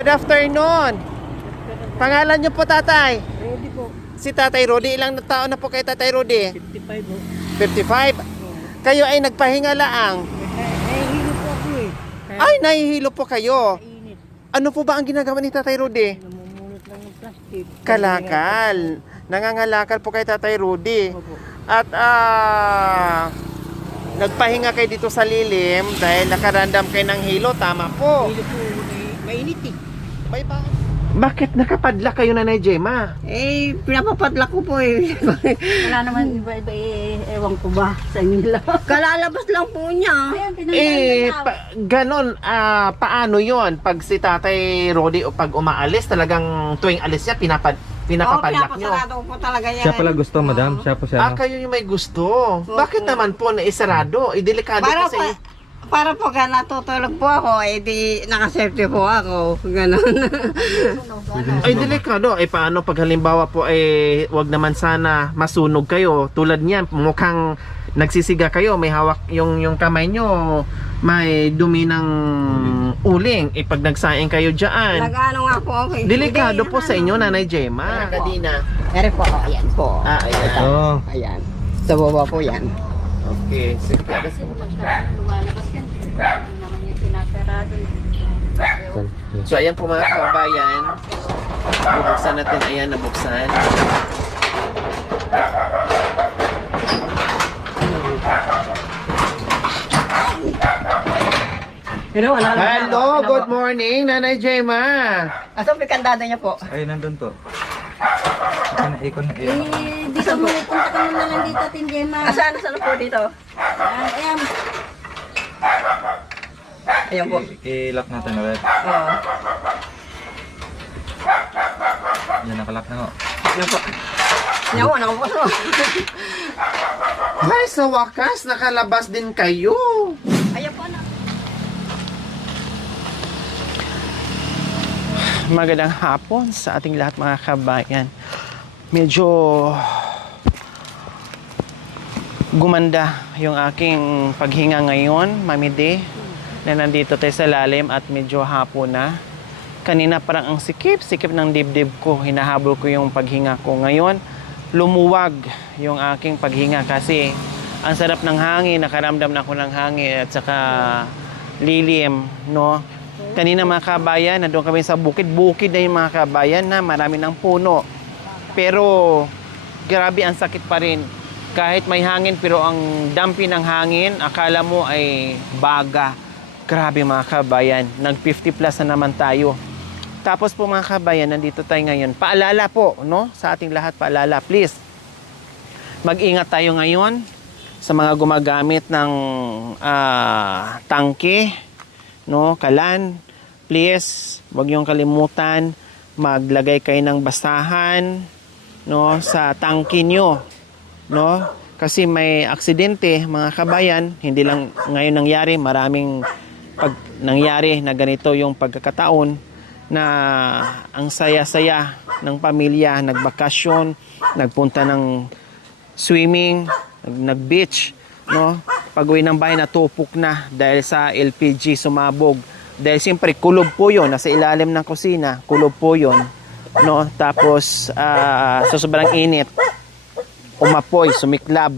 Good afternoon. Pangalan niyo po, tatay? Rodi po. Si Tatay Rodi. Ilang taon na po kay Tatay Rodi? 55 po. 55. Kayo ay nagpahinga laang. Nahihilo po ako eh. Ay, nahihilo po kayo. Init. Ano po ba ang ginagawa ni Tatay Rodi? Namumulot lang ng plastic. Kalakal. Nangangalakal po kay Tatay Rodi. Opo. At nagpahinga kayo dito sa lilim dahil nakarandam kayo ng hilo. Tama po. Hilo po. Mainit eh. May ba? Bakit nakapadla kayo, Nanay Gemma? Eh, pinapapadla ko po eh. Wala naman iba-iba ewan ko ba sa inyo lang. Kalalabas lang po niya. Ganon, paano yon? Pag si Tatay Rodi o pag umaalis, talagang tuwing alis niya, pinapapadlak nyo. Pinapasarado ko po talaga yan. Siya pala gusto, madam. Siya po siya. Kayo yung may gusto. Bakit naman po naisarado? Delikado po Para sa inyo. Para po ka natutulog po ako, eh di nakasafety po ako. Ganon. Ay, delikado. Paano pag halimbawa po wag naman sana masunog kayo. Tulad niyan, mukhang nagsisiga kayo, may hawak yung kamay nyo, may dumi ng uling. Pag nagsaing kayo dyan, Nag-ano nga po ako eh. delikado po sa inyo, Nanay Gemma. Kadina. Ere po, ayan po. Ayan. Oo. Ayan. Sa baba po yan. Okay. Sige. Kasi lumalabas yan. Hindi naman yung sinasarado. So, ayan po mga kabayan. Bubuksan natin. Ayan, nabuksan. Pero wala lang. Hello, good morning, Nanay Gemma. Asan po yung kandado niya po? Ay, nandun po. Ikon na ikon. Dito mo, punta ka muna lang dito, Tinjema. Asan po dito? Ayan. Ayan po. I-lock natin ulit. Oo. Yan, nakalock na ho. Ayan po. Ayan po, nakapasok. Ay, sa wakas, nakalabas din kayo. Ayan po na. Magandang hapon sa ating lahat mga kabayan. Medyo gumanda yung aking paghinga ngayon, Mami D, na nandito tayo sa lalim at medyo hapon na. Kanina parang ang sikip ng dibdib ko, hinahabol ko yung paghinga ko. Ngayon, lumuwag yung aking paghinga kasi ang sarap ng hangin, nakaramdam na ako ng hangin at saka lilim, no? Kanina mga kabayan, nandun kami sa bukid na yung mga kabayan na marami ng puno. Pero grabe ang sakit pa rin. Kahit may hangin pero ang dampi ng hangin, akala mo ay baga. Grabe mga kabayan, nag 50 plus na naman tayo. Tapos po mga kabayan, nandito tayo ngayon. Paalala po, no? Sa ating lahat, paalala, please. Mag-ingat tayo ngayon sa mga gumagamit ng tangke, no, kalan. Please, wag niyong kalimutan maglagay kayo ng basahan, no, sa tangke niyo, no? Kasi may aksidente mga kabayan, hindi lang ngayon nangyari, maraming pag nangyari na ganito yung pagkakataon na ang saya-saya ng pamilya, nagbakasyon, nagpunta ng swimming, nag-beach, no? Pag-uwi ng bahay natupok na dahil sa LPG sumabog. Dahil siyempre kulob po yun, nasa ilalim ng kusina, kulob po yun, no? Tapos sa sobrang init, umapoy, sumiklab.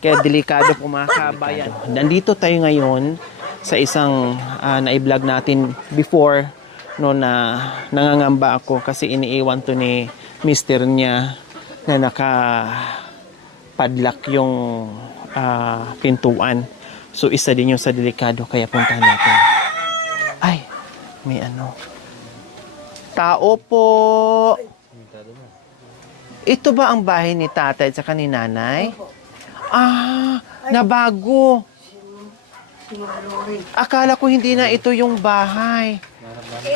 Kaya delikado po mga kabayan. Nandito tayo ngayon sa isang na-vlog natin before, no, na nangangamba ako kasi iniiwan to ni mister niya na nakapadlock yung pintuan. So isa din yung sa delikado kaya puntahan natin. Ay, may ano. Tao po. Ito ba ang bahay ni tatay at saka ni nanay? Nabago. Akala ko hindi na ito yung bahay.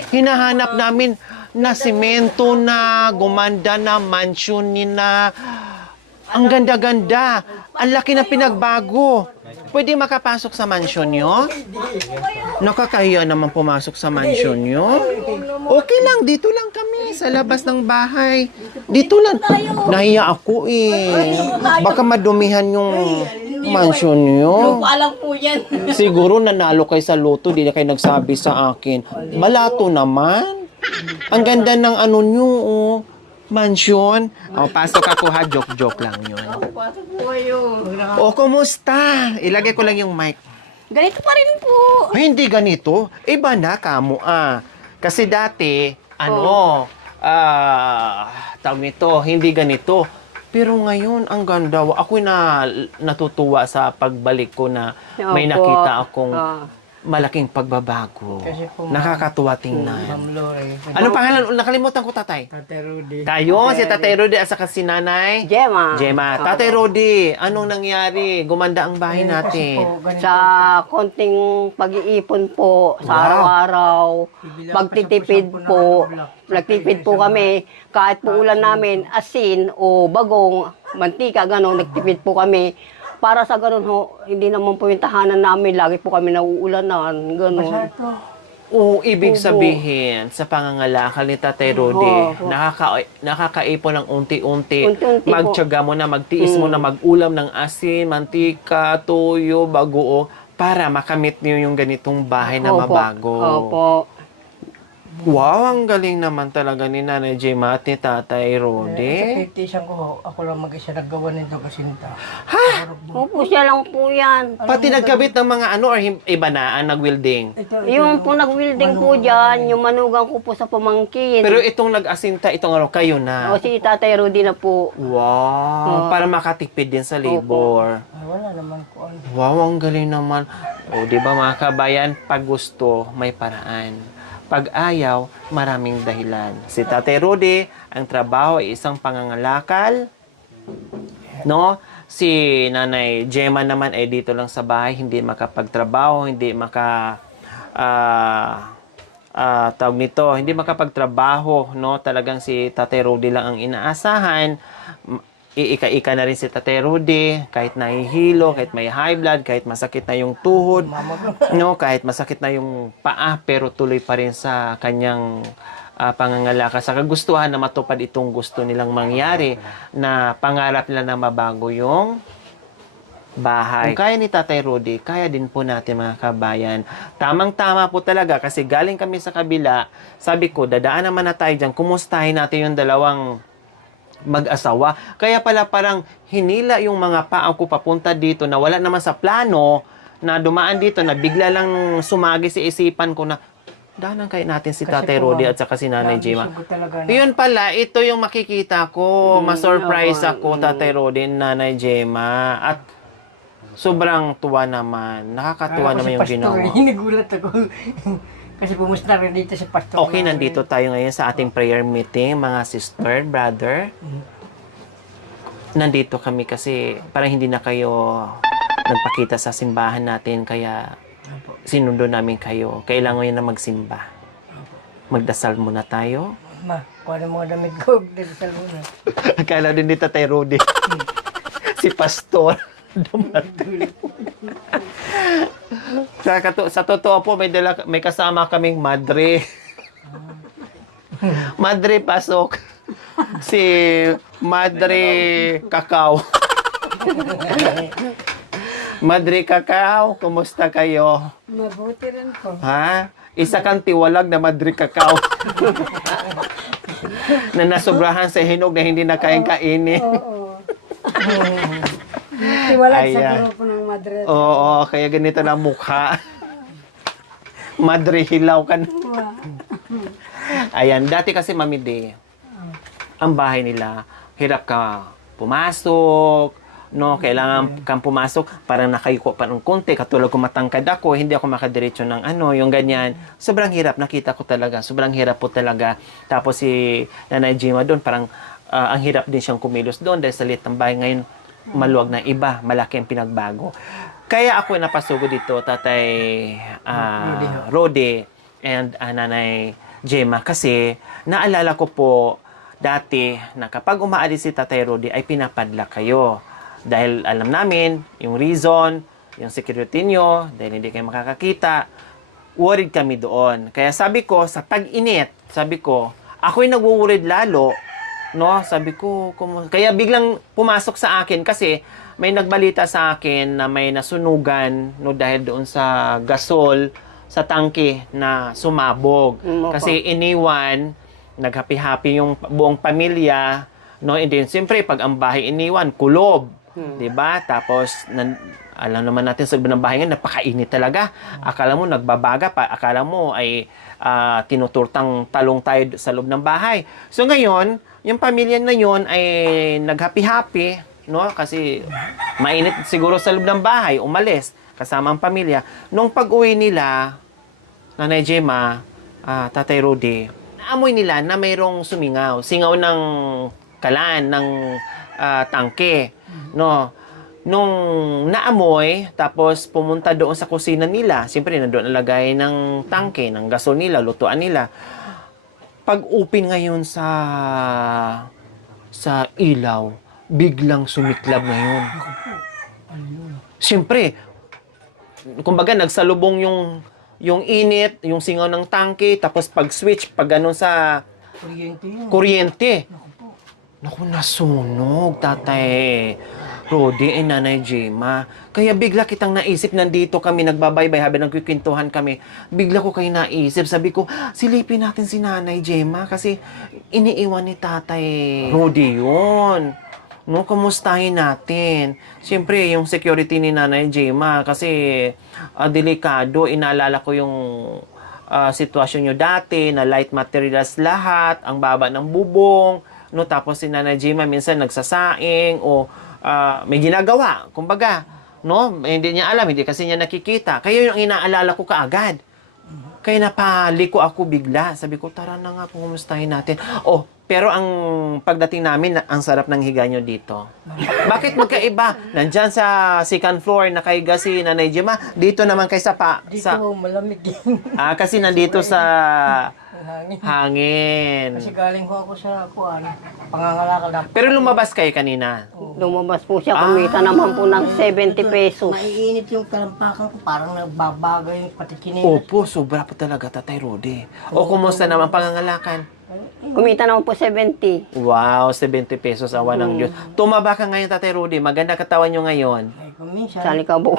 Hinahanap namin na simento na, gumanda na, mansion ni na. Ang ganda-ganda. Ang laki na pinagbago. Pwede makapasok sa mansion nyo? Nakakahiya naman pumasok sa mansion nyo. Okay lang, dito lang kami sa labas ng bahay. Dito lang. Nahiya ako Baka madumihan yung mansion nyo. Alam po yan. Siguro nanalo kayo sa loto, di na kayo nagsabi sa akin. Malato naman. Ang ganda ng ano nyo, oh. Mansion. Oh, pasok ako ha. Joke lang yun. Pasok po kayo. O, kumusta? Ilagay ko lang yung mic. Ganito pa rin po. Ay, hindi ganito. Iba na, kamo Kasi dati, tawag nito, hindi ganito. Pero ngayon, ang ganda. Ako'y natutuwa sa pagbalik ko na may Opo. nakita akong Ah. malaking pagbabago. Kasi po, Nakakatuwa tingnan. Ma'am Lore, Ano pangalan? Nakalimutan ko, tatay. Tate Rudy. Tayo, si Tatay Rodi at saka si Nanay. Gemma. Gemma. Tatay Rodi, anong nangyari? Gumanda ang bahay Kasi natin. po, ganito. Sa konting pag-iipon po, sa Wow. araw-araw, pagtitipid po, nagtipid po kami. Kahit po ulan namin, asin o bagong, mantika, gano'n, nagtipid po kami. Para sa gano'n ho, hindi naman po yung tahanan namin, lagi po kami nauulanan, gano'n. Oo, ibig Opo. sabihin, sa pangangalakal ni Tatay Rodi, Oo. nakakaipon ng unti-unti. Unti-unti po. Magtiyaga mo na, magtiis mo na, mag-ulam ng asin, mantika, tuyo, bagoong, para makamit niyo yung ganitong bahay na Opo. mabago. Opo. Wow, ang galing naman talaga ni Nanay Gemma at ni Tatay Sa Rodi. titisan ko ho, ako lang mag-isa naggawa nito kasinta. Opo, siya lang po yan. Pati nagkabit ng mga ano or iba na ang nag-welding. Yung po nag-welding po dyan, yung manugang ko po sa pamangkin. Pero itong nag-asinta, itong ano, kayo na. O si Tatay Rudy na po. Wow, para makatipid din sa labor. Ay, wala naman ko ano. Wow, ang galing naman. O, di ba mga kabayan, pag gusto, may paraan. Pag ayaw, maraming dahilan. Si Tatay Rudy, ang trabaho ay isang pangangalakal. No? Si Nanay Gemma naman ay dito lang sa bahay, hindi makapagtrabaho, hindi tawag nito, hindi makapagtrabaho, no? Talagang si Tatay Rudy lang ang inaasahan. Iika-ika na rin si Tatay Rudy, kahit nahihilo, kahit may high blood, kahit masakit na yung tuhod, no, kahit masakit na yung paa, pero tuloy pa rin sa kanyang pangangalakal, sa kagustuhan na matupad itong gusto nilang mangyari, na pangarap nila na mabago yung bahay. Kung kaya ni Tatay Rudy, kaya din po natin mga kabayan. Tamang-tama po talaga kasi galing kami sa kabila, sabi ko, dadaan naman na tayo dyan, kumustahin natin yung dalawang mag-asawa. Kaya pala parang hinila yung mga paa ko papunta dito na wala naman sa plano na dumaan dito na bigla lang sumagi sa isipan ko na dahanan kayo natin si Kasi Tatay po, Rudy at saka si Nanay Gemma. Nagisog ko talaga na. Yun pala, ito yung makikita ko. Ma-surprise opo. ako, Tatay Rudy, Nanay Gemma. At sobrang tuwa naman. Nakakatuwa Akala ko naman si yung Pastor, ginawa. Nagulat ako. Kasi pumunta rin dito si Pastor. Okay, nandito tayo ngayon sa ating prayer meeting, mga sister, brother. Nandito kami kasi parang hindi na kayo nagpakita sa simbahan natin, kaya sinundo namin kayo. Kailangan yun na magsimba. Magdasal muna tayo. Ma, kuha ng mga damit ko. Dito sa luna. Akala din ni Tatay Rudy. Si Pastor. Dumating. Sa totoo po, may kasama kaming madre. Madre pasok. Si Madre Kakao. Madre Kakao, kumusta kayo? Mabuti rin po. Ha? Isa kang tiwalag na Madre Kakao. Na nasobrahan sa hinog na hindi na kain-kainin. Tiwalag Ayan. grupo ng Madrid. Oo, kaya ganito na mukha. Madre hilaw ka na. Ayan, dati kasi Mami De, ang bahay nila, hirap ka pumasok, no? Kailangan kang pumasok, parang nakayuko pa ng konti, katulad kung matangkad ako, hindi ako makadiretso ng ano, yung ganyan. Sobrang hirap, nakita ko talaga, sobrang hirap po talaga. Tapos si Nanay Gemma doon, parang ang hirap din siyang kumilos doon dahil sa liit ng bahay. Ngayon, maluwag na iba, malaki ang pinagbago. Kaya ako napasugo dito, Tatay Rudy and Nanay Gemma, kasi naalala ko po dati na kapag umaalis si Tatay Rudy ay pinapadla kayo. Dahil alam namin yung reason, yung security nyo, dahil hindi kayo makakakita, worried kami doon. Kaya sabi ko, sa tag-init, sabi ko, ako'y nagwo-worried lalo, no? Sabi ko, kaya biglang pumasok sa akin kasi may nagbalita sa akin na may nasunugan, no, dahil doon sa gasol sa tangke na sumabog. Opo. Kasi iniwan nag-happy-happy yung buong pamilya, no? And then, siyempre, pag ang bahay iniwan, kulob, 'di ba? Tapos, alam naman natin sa loob ng bahay ngayon, napakainit talaga. Akala mo nagbabaga pa, akala mo ay tinuturtang talong tayo sa loob ng bahay. So ngayon, yung pamilya na yun ay nag-happy-happy, no? Kasi mainit siguro sa loob ng bahay, umalis kasama ang pamilya. Nung pag-uwi nila, Nanay Gemma, Tatay Rudy, naamoy nila na mayroong sumingaw. Singaw ng kalan, ng tangke, no? Nung naamoy, tapos pumunta doon sa kusina nila, siyempre nandoon nalagay ng tangke, ng gasol nila, lutuan nila. Pag-upin ngayon sa ilaw, biglang sumiklab ngayon. Siyempre, kumbaga nagsalubong yung init, yung singaw ng tangke, tapos pag-switch, pag ganun sa Kuryente yun. kuryente. Naku, nasunog, Tatay Rudy and Nanay Gemma. Kaya bigla kitang naisip, nandito kami, nagbabaybay habang nagkikwentuhan kami. Bigla ko kayo naisip, sabi ko, silipin natin si Nanay Gemma kasi iniiwan ni Tatay Rudy yun. No, kumustahin natin. Siyempre, yung security ni Nanay Gemma kasi delikado. Inaalala ko yung sitwasyon nyo dati, na light materials lahat, ang baba ng bubong, no, tapos si Nanay Gemma minsan nagsasaing o may ginagawa, kumbaga, no, hindi niya alam, hindi kasi niya nakikita. Kaya yung inaalala ko kaagad. Kaya napaliko ako bigla. Sabi ko, tara na nga, kumustahin natin. Oh, pero ang pagdating namin, ang sarap ng higa nyo dito. Bakit magkaiba? Nandyan sa second floor, nakahiga si Nanay Gemma. Dito naman kay Dito malamig din. kasi nandito sa Hangin. hangin. Kasi galing ko ako sa pangangalakal na. Pero lumabas kayo kanina. Lumabas po siya, kumita naman po ng 70 pesos. Maiinit yung kalampakan ko, parang nagbabaga yung pati kinilas. Opo, sobra po talaga, Tatay Rudy. O, kumusta naman pangangalakan? Kumita naman po 70. Wow, 70 pesos, awa ng Diyos. Tumaba ka ngayon, Tatay Rudy. Maganda katawan nyo ngayon. Ay, kung minsan, Sa likabo.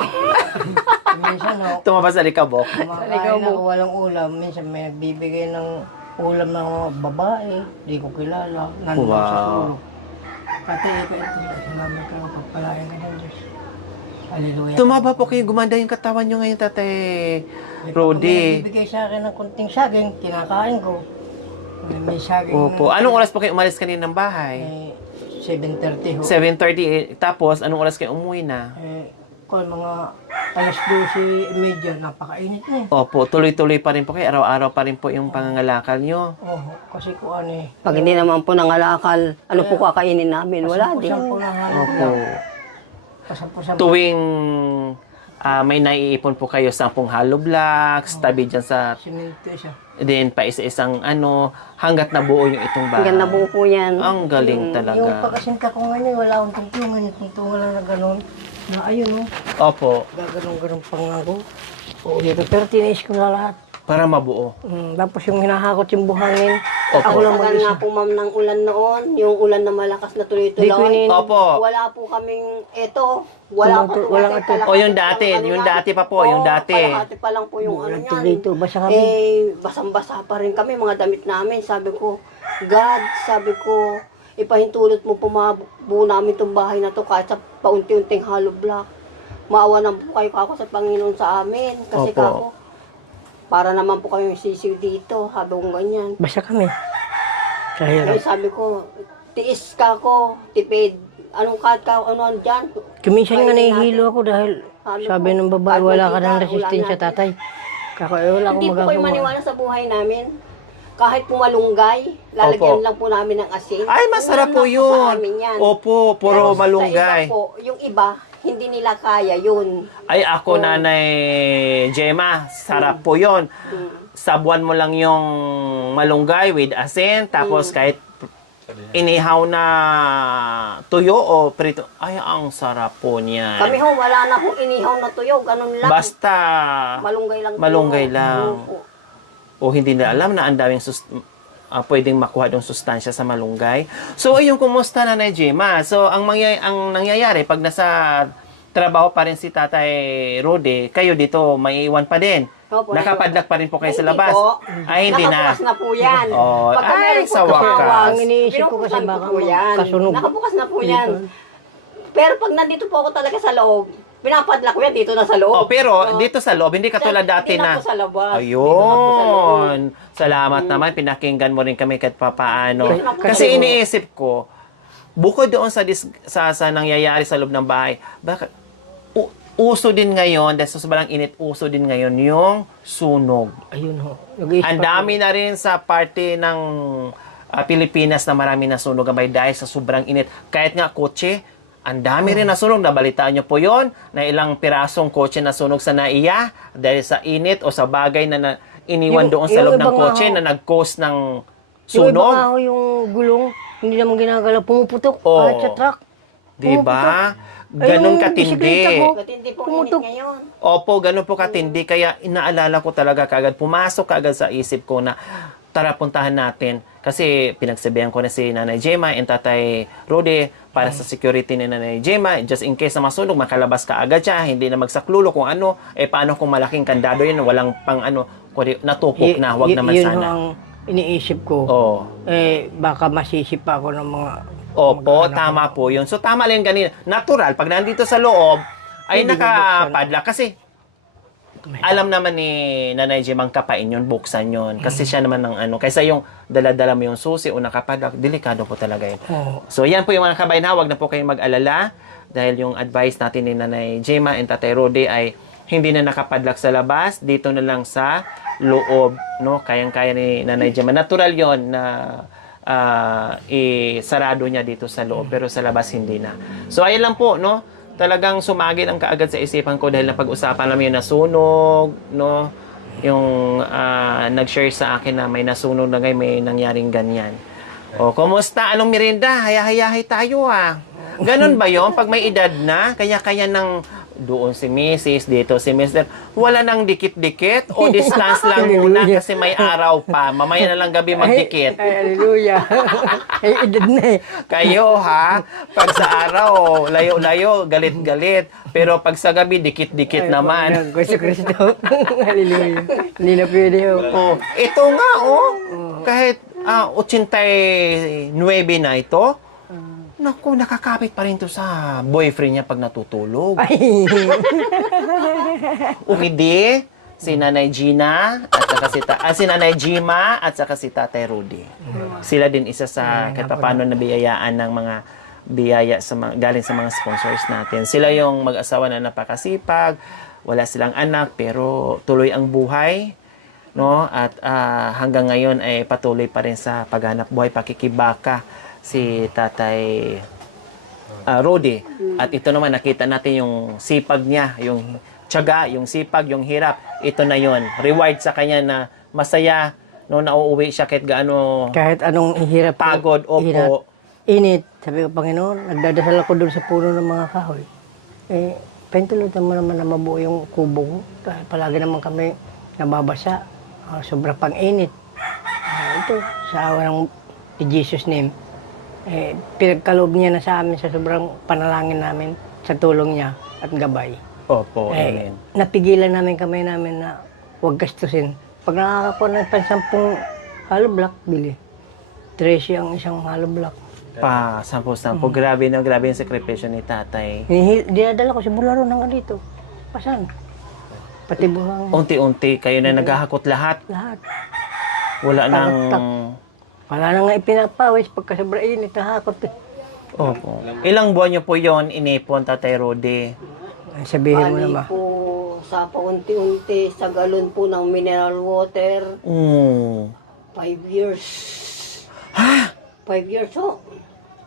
minsan, Tumaba sa likabok. kumakain ako walang ulam. Minsan may nagbibigay ng ulam ng mga babae. Di ko kilala. Nandun sa Wow. sulok. Tatay ko ito. Salamat ka. Pagpalain ka ng Diyos. Hallelujah. Tumaba po kayo. Gumanda yung katawan nyo ngayon, Tatay May Rudy. nagbibigay sa akin ng kunting saging. Kinakain ko. May saging. Opo. Anong oras po kayo umalis kanina ng bahay? 7:30 ho. 7:30. Tapos, anong oras kayo umuwi na? Kung mga alas 12:30, napakainit na eh. Opo, tuloy-tuloy pa rin po kayo. Araw-araw pa rin po yung pangangalakal nyo. Oh, kasi kung ano eh. Pag hindi naman po nangalakal, ano po kakainin namin? Wala din. Pasampo na halos Opo. lang. Pasampo-sampo. Tuwing may naiipon po kayo 10 hollow blocks, tabi dyan sa, Simento siya. then pa isa-isang hanggat nabuo yung itong bahay. Hanggang nabuo po yan. Ang galing Yung talaga. pagkasinta ko ngayon, wala akong tungtungan. Yung tungtungan lang na gano'n. Na ayun oh, Opo, gaganong-ganong pangako. Oo, dito. Pero tiniis ko na lahat. para mabuo. Tapos yung hinahakot yung buhangin. Opo. Ako lang Tagal nga mag-isa. po ma'am ng ulan noon, yung ulan na malakas na Di ko tuloy-tuloy. inin- Opo. Wala po kaming wala pa po Walang kasi ito. kalahati O, yung pa dati, lang ano yung yan. dati pa po, yung dati. Kalahati pa lang po yung ano Walang yan. dito, basta kami. Basang-basa pa rin kami, mga damit namin. Sabi ko, God, sabi ko, ipahintulot mo po mabuo namin itong bahay na to kahit sa paunti-unting hollow block. Maawa na po kayo kako sa Panginoon sa amin. Kasi Opo. kako, para naman po kami sisiw dito. Sabi ko ganyan. Basta kami. Sa Kaya hirap. sabi ko, tiis ka ko, tipid. Anong kahit ka, ano dyan? Kuminsan nga Kainin nahihilo ako dahil sabi ng babae, wala ka ng resistensya, tatay. Kaka, wala akong Hindi po kayo magagawa. maniwala sa buhay namin. Kahit pumalunggay, lalagyan Opo. lang po namin ng asin. Ay, masarap po Ulam lang sa yun. amin yan. Opo, puro Pero malunggay. Sa iba po, yung iba, hindi nila kaya yun. Ay, ako, Nanay Gemma, sarap po yun. Sabuan mo lang yung malunggay with asin, tapos kahit inihaw na tuyo o prito. Ay, ang sarap po niyan. Kami ho, wala na po inihaw na tuyo, ganun lang. Basta Malunggay lang. malunggay tuyo. lang. Opo. O hindi na alam na ang daming pwedeng makuha ng sustansya sa malunggay. So, ayun, kumusta, Nanay Gemma? So, ang nangyayari, pag nasa trabaho pa rin si Tatay Rudy, kayo dito may iwan pa din. Opo, Nakapadlock pa rin po kayo sa Hindi labas? po. Ay, hindi na. Nakabukas na po yan. Oh, Pagka ay, meron po sa tumawag, wakas. Ang iniisip ko kasi binubuksan baka po yan. kasunog. Nakabukas na po yan. Pero pag nandito po ako talaga sa loob, pinapadlock ko yan dito na sa loob. Oh, pero dito sa loob, hindi katulad dati Hindi na. po sa labas. Ayun. Salamat naman. Pinakinggan mo rin kami kahit papaano. Kasi iniisip ko, bukod doon sa nangyayari sa loob ng bahay, bakit uso din ngayon, dahil sa sobrang init, uso din ngayon yung sunog. Ayun ho. Ang dami na rin sa parte ng Pilipinas na marami na sunog abay dahil sa sobrang init. Kahit nga kotse, ang dami rin na sunog. Nabalitaan nyo po yon na ilang pirasong kotse na sunog sa naiya dahil sa init o sa bagay na iniwan Yung- doon sa loob yung ng iba nga kotse ho. na nag-cause ng Yung iba nga sunog. ho, yung gulong, hindi naman ginagalaw, pumuputok Oo. kahit sa truck. Diba? Ay, Ganon yung bisikleta katindi. ko. Matindi po Pumutok. init ngayon. Opo, ganun po katindi. Kaya inaalala ko talaga kagad. Pumasok kagad sa isip ko na tara puntahan natin. Kasi pinagsabihan ko na si Nanay Gemma and Tatay Rudy para sa security ni Nanay Gemma. Just in case na masunog, makalabas ka agad siya. Hindi na magsaklulo kung ano. Paano kung malaking kandado yun, walang pang natupok na. Huwag naman yun sana. ang iniisip ko. Oo. Baka masisip pa ako ng mga... Opo, mag-anak tama po yun. So, tama lang ganun. Natural, pag nandito sa loob, ay Hindi nakapadlock. Kasi, alam naman ni Nanay Jim ang kapain yun, buksan yun. Kasi siya naman ng kaysa yung dala-dala mo yung susi o nakapadlock, delikado po talaga yun. Oo. So, yan po yung mga kabayan ha. Huwag na po kayong mag-alala. Dahil yung advice natin ni Nanay Gemma and Tatay Rudy ay hindi na nakapadlock sa labas, dito na lang sa loob. No? Kayang-kaya ni Nanay Gemma. Natural yon na sarado niya dito sa loob, pero sa labas hindi na. So, ayun lang po, no? Talagang sumagil ang kaagad sa isipan ko dahil napag-usapan namin yung nasunog, no? Yung nag-share sa akin na may nasunog na ngayon, may nangyaring ganyan. O, kumusta? Anong merienda? Hayahay tayo, Ganon ba yon pag may edad na? Kaya-kaya ng doon si Mrs., dito si Mr. Wala nang dikit-dikit o distance lang muna kasi may araw pa. Mamaya na lang gabi magdikit. Ay, hallelujah. Ay, edad na eh. Kayo pag sa araw, layo-layo, galit-galit. Pero pag sa gabi, dikit-dikit naman. Gusto Kristo. Hallelujah. Hindi na pwede ho. Oh, ito nga, kahit 89 na ito, naku, nakakapit pa rin to sa boyfriend niya pag natutulog. Ay. Umidi, si Nanay Gina, at saka si Nanay Gemma, at saka si Tatay Rudy. Sila din isa sa kahit paano nabiyayaan ng mga biyaya galing sa mga sponsors natin. Sila yung mag-asawa na napakasipag, wala silang anak, pero tuloy ang buhay. No? At hanggang ngayon ay patuloy pa rin sa paghanap buhay, pakikibaka si Tatay Rudy. At ito naman, nakita natin yung sipag niya, yung tiyaga, yung sipag, yung hirap. Ito na yon, reward sa kanya na masaya, no, nauuwi siya kahit gaano Kahit anong hirap. pagod, opo. Init. Sabi ko, Panginoon, nagdadasal ako doon sa puno ng mga kahoy. Pentulot naman na mabuo yung kubo ko. Dahil palagi naman kami nababasa. Sobrang pang-init. Ito, sa awa ng Jesus name. Pinagkaloob niya na sa amin sa sobrang panalangin namin, sa tulong niya at gabay. Opo, amen. Napigilan namin kamay namin na huwag gastusin. Pag nakakakuha ng 10 hollow block, bili. 13 ang isang hollow block. Pa, 10-10. Grabe na, grabe yung sakripisyo ni Tatay. Dinadala ko si Bularo ng dito. Pasan? Pati buhang Unti-unti, kayo na naghahakot lahat. lahat. Wala nang... Wala na nga ipinapawis pagka sobra init, nahakot. Opo. Ilang buwan niyo po yon inipon, Tatay Rudy? Ay, sabihin mo Bali naman. po sa paunti-unti sa galon po ng mineral water, 5 years. Ha? 5 years ho.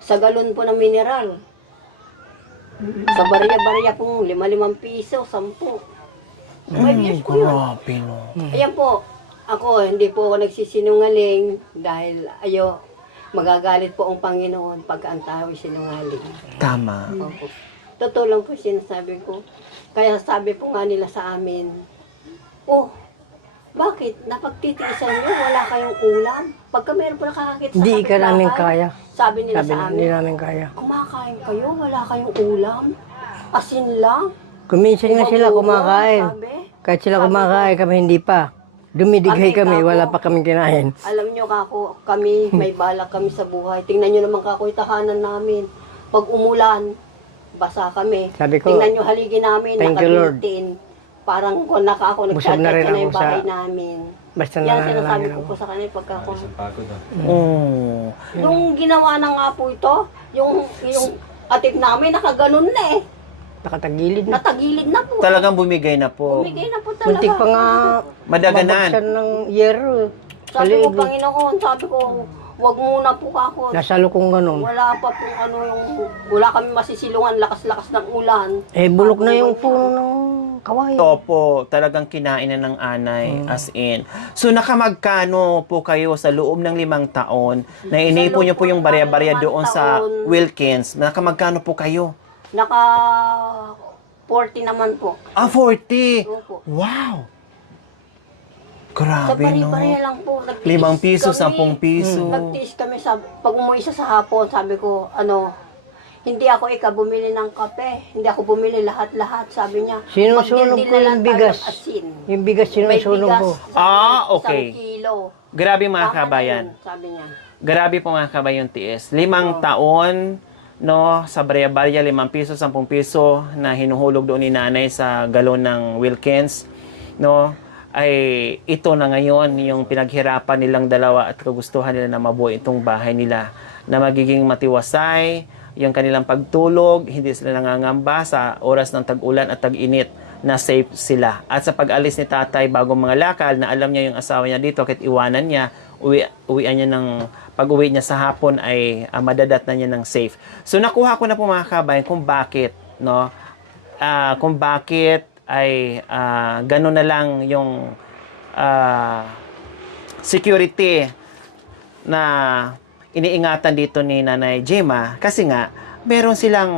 Sa galon po ng mineral. Sa barya-barya po, 5 piso, 10. 5 years po yun. Grabe, no. Ayan po, ako, hindi po ako nagsisinungaling dahil magagalit po ang Panginoon pag ang tao ay sinungaling. Tama. Opo. Totoo lang po sinasabi ko. Kaya sabi po nga nila sa amin, bakit? Napagtitiisan nyo, wala kayong ulam? Pagka meron po nakakakita sa Hindi ka namin kapitbahay, kaya. sabi nila Sabi sa hindi amin, namin kaya. kumakain kayo, wala kayong ulam? Asin lang? Kuminsan nga sila Umabuo, kumakain. Sabi. Kahit sila Sabi kumakain kami, hindi pa. Dumidighay Kami, kami, wala kako. pa kami kinain. Alam nyo kako, kami may balak kami sa buhay. Tingnan nyo naman kako yung tahanan namin. Pag umulan, basa kami. Sabi ko, Tingnan nyo haligi namin, thank you, Lord. nakabutin. Parang kung naka ako, Busog na rin nagchat na yung ako sa- bahay namin. Basta Yan sinasabi nananalangin ko ako. po sa kanila pagka ako. Isang pagod ah. Oh. Nung ginawa na nga po ito, yung atip namin nakaganon na eh. Nakatagilid na. Natagilid na po. Talagang bumigay na po. Bumigay na po talaga. Muntik pa nga Madaganan. mabagsan ng yero. Sabi ko, Paligid. Panginoon, sabi ko, wag muna po ako. Nasa lukong ganun. Wala pa po wala kami masisilungan, lakas-lakas ng ulan. Eh, bulok na yung puno ng kawayan. Ito po, talagang kinain na ng anay, as in. So, nakamagkano po kayo sa loob ng 5 taon na inipo nyo po yung barya-barya doon sa Wilkins? Nakamagkano po kayo? Naka 40 naman po. Ah, 40! Opo. Wow! Sa Grabe, no? pare-pareha lang po. Nagtiis 5 piso, kami. 10 piso. Nagtiis kami pag umuwi siya sa hapon, sabi ko, hindi ako bumili ng kape. Hindi ako bumili lahat-lahat, sabi niya. Sinusunog Magdildil ko na lang yung tayo bigas. ng asin. Yung bigas May sinusunog bigas. ko. Ah, okay. 1 kilo. Grabe mga Tama na kabayan. yun, sabi niya. Grabe po mga kabayan TS. 5 taon, no, sa barya-barya, 5 piso, 10 piso na hinuhulog doon ni nanay sa galon ng Wilkins, no, ay ito na ngayon yung pinaghirapan nilang dalawa at kagustuhan nila na mabuo itong bahay nila na magiging matiwasay, yung kanilang pagtulog, hindi sila nangangamba sa oras ng tag-ulan at tag-init na safe sila. At sa pag-alis ni tatay bagong mga lakal na alam niya yung asawa niya dito kahit iwanan niya, uwian niya ng pag-uwi niya sa hapon ay madadat na niya ng safe. So nakuha ko na po mga kabayan kung bakit, no? Kung bakit ay gano'n na lang yung security na iniingatan dito ni Nanay Gemma kasi nga meron silang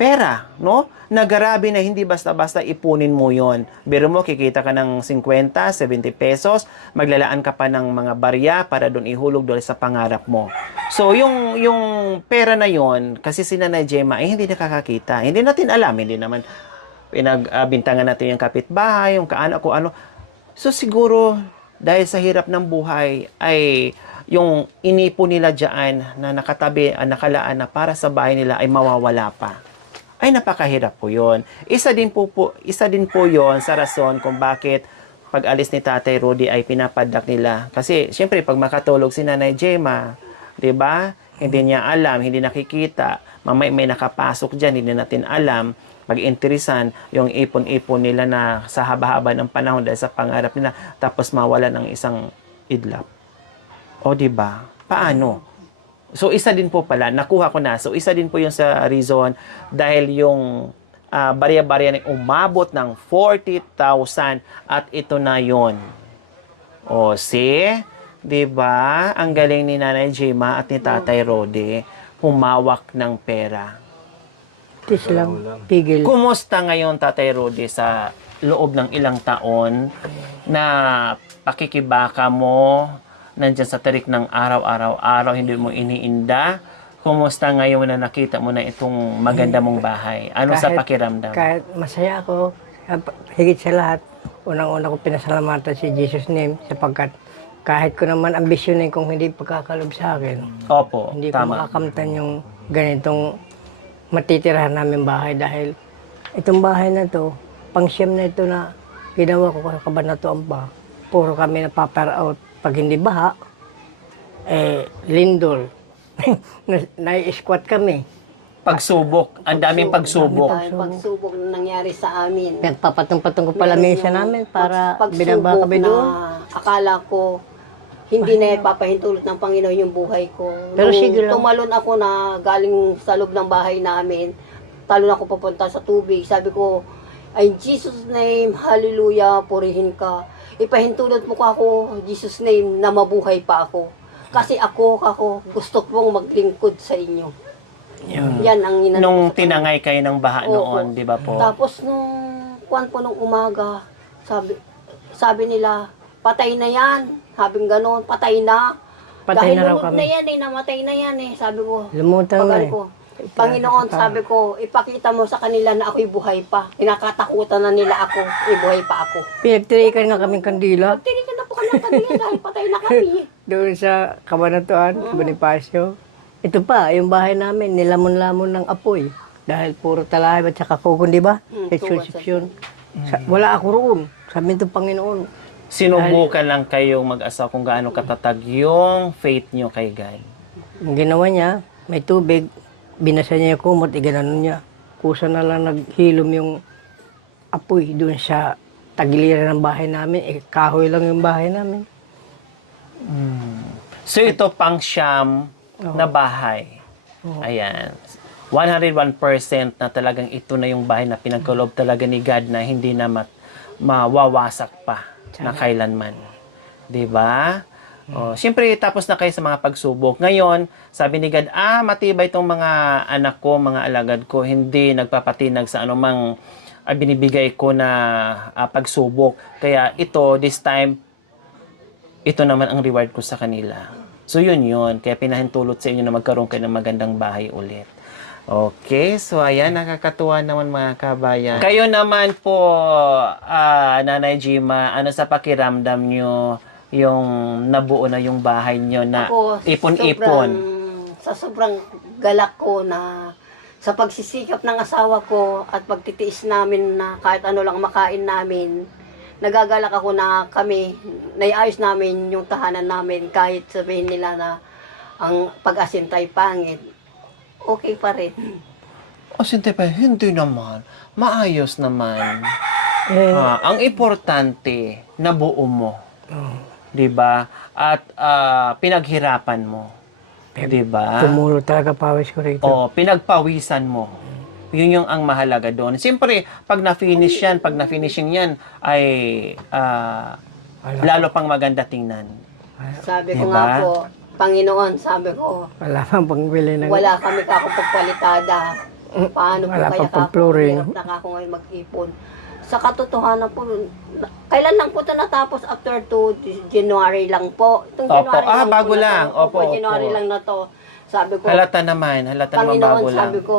pera, no? Na grabe na hindi basta-basta ipunin mo yon. Biro mo, kikita ka ng 50, 70 pesos, maglalaan ka pa ng mga barya para doon ihulog doon sa pangarap mo. So, yung pera na yon kasi si Nanay Gemma ay hindi nakakakita. Hindi natin alam, hindi naman pinagbintangan natin yung kapitbahay, yung kaano, kung ano. So, siguro, dahil sa hirap ng buhay, ay yung inipo nila dyan na nakatabi, nakalaan na para sa bahay nila ay mawawala pa. Ay napakahirap po 'yon. Isa din po 'yon sa rason kung bakit pag alis ni Tatay Rudy ay pinapadak nila. Kasi syempre pag makatulog si Nanay Gemma, 'di ba? Hindi niya alam, hindi nakikita, may nakapasok diyan, hindi natin alam. Pag-interesan yung ipon-ipon nila na sa haba-haba ng panahon dahil sa pangarap nila tapos mawala ng isang idlap. O 'di ba? Paano? So, isa din po pala, nakuha ko na. So, isa din po yung sa reason dahil yung barya-barya na umabot ng 40,000 at ito na yon. O, see? Diba? Ang galing ni Nanay Gemma at ni Tatay Rode, humawak ng pera. Tis lang, pigil. Kumusta ngayon, Tatay Rode, sa loob ng ilang taon na pakikibaka mo, nandyan sa tarik ng araw-araw, hindi mo iniinda? Kumusta ngayon na nakita mo na itong maganda mong bahay? Ano sa pakiramdam? Kahit masaya ako, higit sa lahat, unang-una ko pinasalamatan si Jesus name sapagkat kahit ko naman ambisyonin kung hindi pagkakalob sa akin, Opo, hindi ko tama. makakamtan yung ganitong matitirahan namin bahay dahil itong bahay na to, pangsyam na ito na ginawa ko sa Kabanatuan pa, puro kami napaparaot. Pag hindi baha, lindol. Nai-squat kami. Pagsubok. Ang daming pagsubok. Dahil pagsubok na nangyari sa amin. Nagpapatong-patong ko pala minsan namin para Pagsubok binaba kami doon. na akala ko hindi na ipapahintulot ng Panginoon yung buhay ko. Pero Nung sige lang. tumalon ako na galing sa loob ng bahay namin, talon ako papunta sa tubig. Sabi ko, in Jesus name, hallelujah, purihin ka. Ipahintulot mo ka ako, Jesus name, na mabuhay pa ako. Kasi ako, gusto kong maglingkod sa inyo. Yan ang inano Nung ko sa tinangay kayo ng baha Opo. noon, di ba po? Tapos nung kwan po nung umaga, sabi nila, patay na yan. Sabing gano'n, patay na. Patay Dahil na raw lumot kami. na yan namatay na yan Sabi ko, Lumutang na pagano eh. ko, Panginoon, sabi ko, ipakita mo sa kanila na ako'y buhay pa. Kinakatakutan na nila ako, buhay pa ako. Pinagtirikan nga kaming kandila Tinikan na po kami ng kanila dahil patay na kami. doon sa Kabanatuan, Bonifacio. Ito pa, yung bahay namin, nilamon-lamon ng apoy. Dahil puro talahib at saka kukun, di ba? Exorcism. Wala ako roon. Sabi ng Panginoon. Sinubukan lang kayong mag-asawa kung gaano katatag yung faith nyo kay God. Ang ginawa niya, may tubig, binasa niya yung kumot, igananon niya. Kusa na lang naghilom yung apoy doon sa tagiliran ng bahay namin. Kahoy lang yung bahay namin. So ito pang siyam na bahay. Ayan. 101% na talagang ito na yung bahay na pinagkaloob talaga ni God na hindi na mawawasak pa na kailanman. 'Di ba? Siyempre, tapos na kayo sa mga pagsubok. Ngayon, sabi ni God, matibay itong mga anak ko, mga alagad ko, hindi nagpapatinag sa anumang binibigay ko na pagsubok. Kaya ito, this time, ito naman ang reward ko sa kanila. So, yun. Kaya pinahintulot sa inyo na magkaroon kayo ng magandang bahay ulit. Okay, so ayan, nakakatuwa naman mga kabayan. Kayo naman po, Nanay Jima, ano sa pakiramdam nyo yung nabuo na yung bahay nyo na Ako, ipon-ipon? Sa sobrang galak ko na sa pagsisikap ng asawa ko at pagtitiis namin na kahit ano lang makain namin, nagagalak ako na kami, naiayos namin yung tahanan namin kahit sabihin nila na ang pag-asintay pangit. Okay pa rin. Sinte pa, hindi naman. Maayos naman. Eh, Ang importante, nabuo mo. 'Di ba? At pinaghirapan mo. 'Di ba? tumulo talaga pawis ko rito. Pinagpawisan mo. Yun yung ang mahalaga doon. Siyempre, pag na-finishing yan, ay lalo pang maganda tingnan. Sabi ko Diba? nga po, Panginoon, sabi ko, Wala pang pangbili ng... wala kami kako pagpalitada. Paano po Wala kaya pang kako? pag-flooring. Hirap na kako ngayon mag-ipon. Sa katotohanan po, kailan lang po ito natapos? After 2 January lang po. Itong Opo. January lang Bago po na lang. to. Opo, January opo. lang na to. Sabi ko, Halata naman Panginoon, bago lang. sabi ko,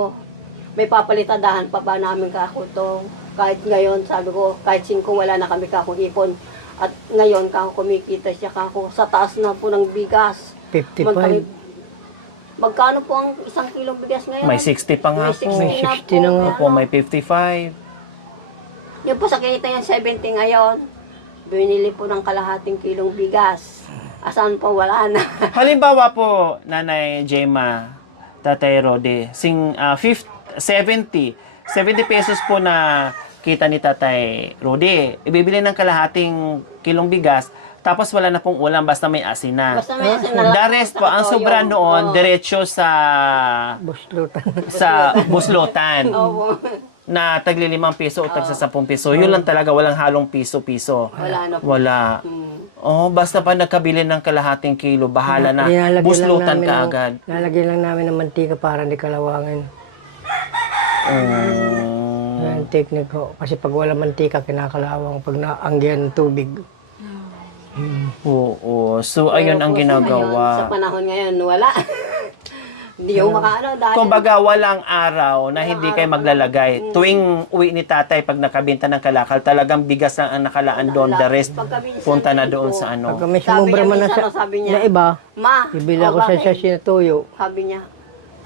may papalitadahan pa ba namin kako to? Kahit ngayon, sabi ko, kahit 5 wala na kami kako ipon. At ngayon, kako kumikita siya kako sa taas na po ng bigas. 55. Magkano po ang 1 kilong bigas ngayon? May 60 pa nga May po. 60 May 60 na nga. Opo, may 55. Yung po sa kinita yung 70 ngayon, binili po ng kalahating kilong bigas. Asan po, wala na. Halimbawa po, Nanay Jema, Tatay Rode, 70 pesos po na kita ni Tatay Rode. Ibibili ng kalahating kilong bigas, tapos wala na pong ulam, basta may asin na. Basta may asin na lang. The rest po, ang sobra noon, diretso sa Buslutan. buslotan. Oo. Na tagli 5 piso o tagsa 10 piso. Yun lang talaga, walang halong piso-piso. Wala na po. Wala. Basta pa nagkabili ng kalahating kilo, bahala na. Buslutan ka agad. Lalagyan lang namin ng mantika para hindi kalawangin. Yan ang technique ko. Kasi pag wala mantika, kinakalawang pag naanggihan ng tubig. Oo. So, ayun ang Pero po, Sa ginagawa. panahon ngayon, wala. Hindi yung makaano dahil... Kumbaga, walang araw na hindi kayo maglalagay. Tuwing uwi ni tatay, pag nakabinta ng kalakal, talagang bigas lang ang nakalaan doon. The rest, punta na doon sa ano. Pag may Sabi sumubra niya man na, minsan, sabi niya, na iba, Ma, bibili ako sa bakit? sachet na tuyo. Sabi niya,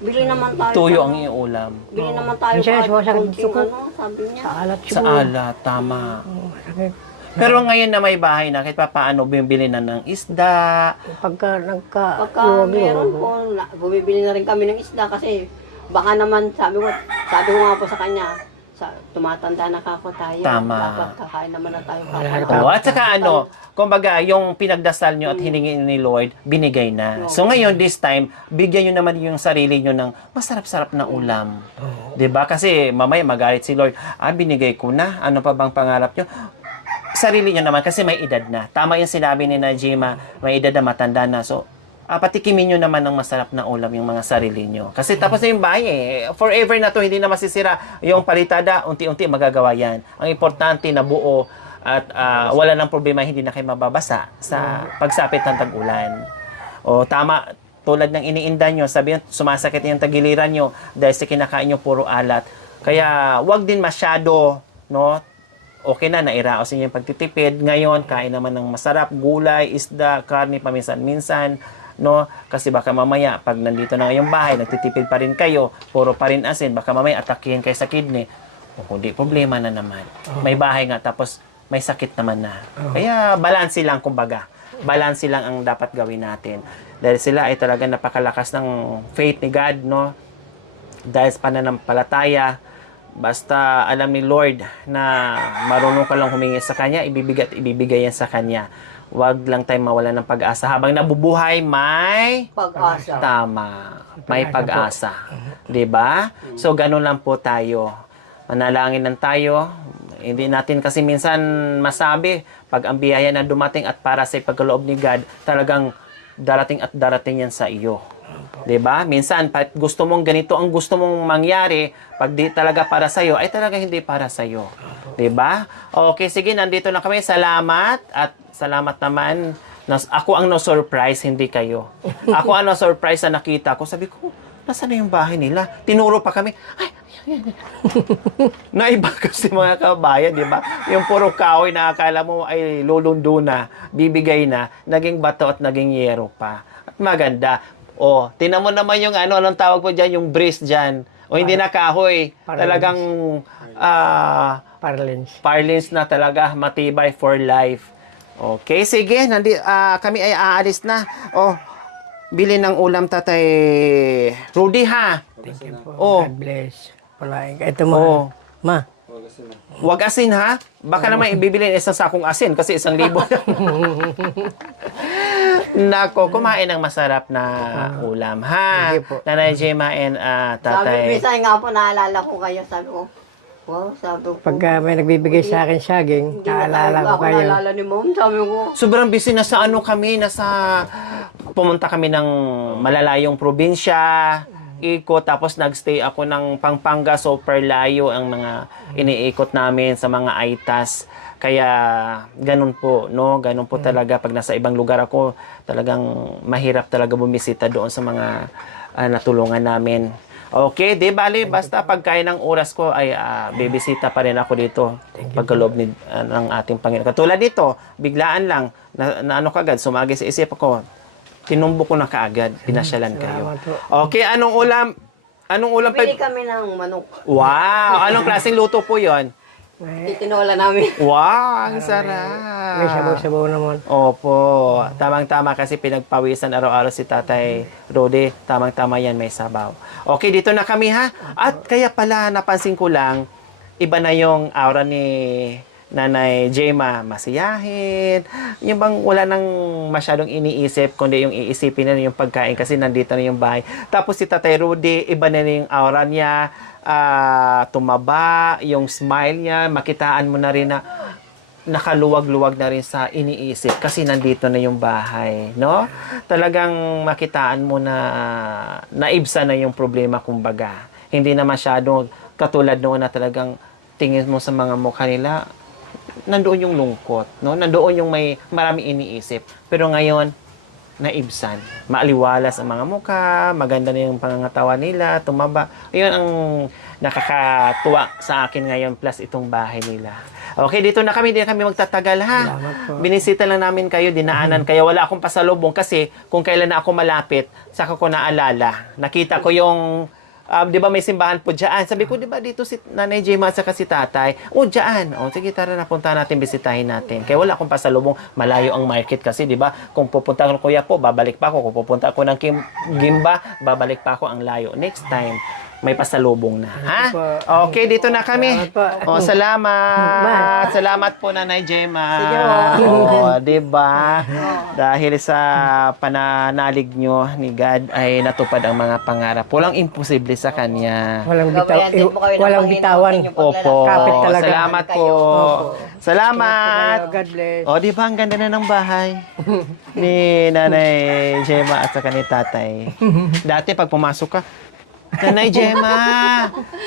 bili naman tayo. Tuyo ng- ang iulam. Bili naman tayo Minsan, kahit sumasakit konting dito ko. ano, sabi niya. Sa alat Sa siguro. ala, tama. Masakit. Pero ngayon na may bahay na, kahit pa paano, bumibili na ng isda. Pagka Pagka meron po, bumibili na rin kami ng isda kasi baka naman, sabi ko nga po sa kanya, tumatanda na kako tayo. Tama. Dapat kakain naman na tayo. At saka kumbaga, yung pinagdasal nyo at hiningi ni Lord, binigay na. So ngayon, this time, bigyan nyo naman yung sarili nyo ng masarap-sarap na ulam. 'Di ba? Kasi mamaya magalit si Lord, binigay ko na, ano pa bang pangarap nyo? Sarili nyo naman, kasi may edad na. Tama yung sinabi ni Najima, may edad na, matanda na. So, patikimin nyo naman ng masarap na ulam yung mga sarili nyo. Kasi tapos na yung bahay forever na to, hindi na masisira. Yung palitada, unti-unti magagawa yan. Ang importante na buo at wala nang problema, hindi na kayo mababasa sa pagsapit ng tag-ulan. Tama tulad ng iniinda nyo, sabihin, sumasakit yung tagiliran nyo dahil sa kinakain nyo puro alat. Kaya, wag din masyado, no? Okay na, nairaos niyo yung pagtitipid. Ngayon, kain naman ng masarap, gulay, isda, karne, paminsan-minsan, no? Kasi baka mamaya, pag nandito na ngayong bahay, nagtitipid pa rin kayo, puro pa rin asin, baka mamaya atakihin kayo sa kidney. O, hindi, problema na naman. May bahay nga, tapos may sakit naman na. Kaya, balanse lang, kumbaga. Balanse lang ang dapat gawin natin. Dahil sila ay talaga napakalakas ng faith ni God, no? Dahil sa pananampalataya, basta alam ni Lord na marunong ka lang humingi sa Kanya, ibibigay yan sa Kanya. Huwag lang tayo mawalan ng pag-asa. Habang nabubuhay, may Pag-asa. tama. May pag-asa. 'Di ba? So, ganun lang po tayo. Manalangin lang tayo. Hindi natin kasi minsan masabi, pag ang biyaya na dumating at para sa pagkaloob ni God, talagang darating at darating yan sa iyo. 'Di ba? Minsan, pag gusto mong ganito ang gusto mong mangyari, pag di talaga para sa iyo, ay talaga hindi para sa iyo. 'Di ba? Okay, sige, nandito na kami. Salamat at salamat naman. Ako ang no-surprise, hindi kayo. Ako ang no-surprise na nakita ko. Sabi ko, nasaan na yung bahay nila? Tinuro pa kami. Ay, naiba kasi mga kabayan, di ba? Yung puro kahoy na akala mo ay lulundo na, bibigay na, naging bato at naging yero pa. At maganda. O, tinan mo naman yung anong tawag po dyan, yung breeze dyan. O hindi na kahoy. Talagang parlins na talaga, matibay for life. Okay, sige. Kami ay aalis na. O, bili ng ulam, Tatay Rudy, ha? Thank you po. Oh. God bless. Palain. Ito mo. Oh. Ma. Huwag asin, ha? Baka naman ibibili isang sakong asin kasi 1,000. Nako, kumain ng masarap na ulam, ha? Sige po. Nanay Gemma and Sabi, Tatay. minsan nga po, naalala ko kayo. Sabi ko, wow, sabi ko. Pagka may nagbibigay sa akin saging, Hindi na naalala ko ako kayo. naalala ni Mom. Sabi ko, Sobrang busy na sa pumunta kami ng malalayong probinsya, tapos nagstay ako ng Pampanga, super layo ang mga iniikot namin sa mga aitas. Kaya ganun po, no? Ganun po talaga pag nasa ibang lugar ako, talagang mahirap talaga bumisita doon sa mga natulungan namin. Okay, di bali, basta pagkain ng oras ko ay bibisita pa rin ako dito pagkaloob ng ating Panginoon. Katulad dito, biglaan lang, na ano kagad, sumagi sa isip ko, tinumbo ko na kaagad, pinasyalan kayo. Salamat po. Okay, anong ulam? Anong ulam pa? pili kami ng manok. Wow! Anong klaseng luto po yon? Titinola namin. Wow! Ang sarap! May sabaw-sabaw naman. Opo. Tamang-tama kasi pinagpawisan araw-araw si Tatay Rudy. Tamang-tama yan, may sabaw. Okay, dito na kami, ha? At kaya pala, napansin ko lang, iba na yung aura ni Nanay Gemma, masiyahin. Yung bang wala nang masyadong iniisip, kundi yung iisipin na yung pagkain kasi nandito na yung bahay. Tapos si Tatay Rudy, iba na yung aura niya, tumaba, yung smile niya, makitaan mo na rin na nakaluwag-luwag na rin sa iniisip kasi nandito na yung bahay, no? Talagang makitaan mo na naibsa na yung problema, kumbaga. Hindi na masyado katulad noon na talagang tingin mo sa mga mukha nila, nandoon yung lungkot, no? Nandoon yung may maraming iniisip. Pero ngayon, naibsan. Maaliwalas ang mga mukha, maganda na yung pangangatawan nila, tumaba. Ayun ang nakakatuwa sa akin ngayon plus itong bahay nila. Okay, dito na kami, hindi na kami magtatagal, ha? Salamat po. Binisita lang namin kayo, dinaanan kayo. Wala akong pasalubong kasi kung kailan na ako malapit, saka ko naalala. Nakita ko yung di ba may simbahan po dyan? Sabi ko, di ba dito si Nanay Gemma at saka si Tatay? O, dyan. O, sige, tara na, punta natin, bisitahin natin. Kaya wala akong pasalubong. Malayo ang market kasi, di ba? Kung pupunta ko ng Kuya po, babalik pa ako. Kung pupunta ako ng Gimba, babalik pa ako ang layo. Next time, may pasalubong na. Ha? Okay, dito na kami. O, salamat. Salamat po, Nanay Gemma. Sige O, di ba? Dahil sa pananalig nyo ni God ay natupad ang mga pangarap. Walang imposible sa Kanya. Walang Gabayan din po kayo ng walang Panginoon bitawan. sa inyong Opo. Kapit talaga. Salamat po. Salamat. God bless. O, di ba ang ganda na ng bahay ni Nanay Gemma at saka ni Tatay. Dati pag pumasok ka, Nanay Gemma,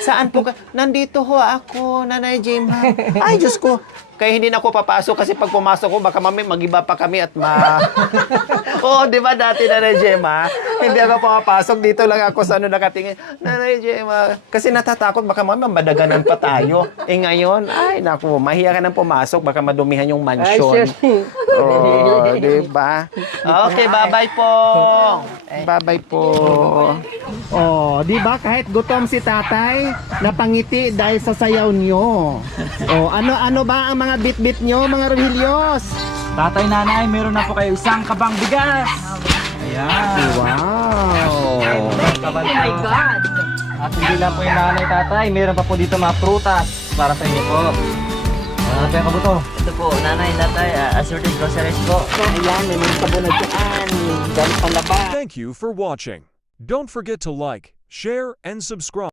saan po ka? Nandito ho ako, Nanay Gemma. Ay, Diyos ko, Kaya hindi na ako papasok kasi pag pumasok ko, baka mami magiba pa kami at Oo, di ba dati, Nanay Gemma? Hindi ako pumapasok. Dito lang ako sa nakatingin. Nanay Gemma, kasi natatakot, baka mami madaganan pa tayo. Ngayon, ay naku, mahiya ka nang pumasok, baka madumihan yung mansion. Oh, di ba? Okay, bye-bye po. Bye-bye po. Oh, di ba kahit gutom si tatay, napangiti dahil sa sayaw nyo. Oh, ano ba ang mga bit-bit nyo, mga Rohelios? Tatay, nanay, meron na po kayo isang kabang bigas. Ayan. Wow. Oh my God. At hindi lang po yung nanay, tatay, meron pa po dito mga prutas para sa inyo po. Kaya kabuto. Ito po, nanay, tatay, assorted groceries po. Ayan, may mga kabunod dyan. Dahil palaba. Thank you for watching. Don't forget to like, share, and subscribe.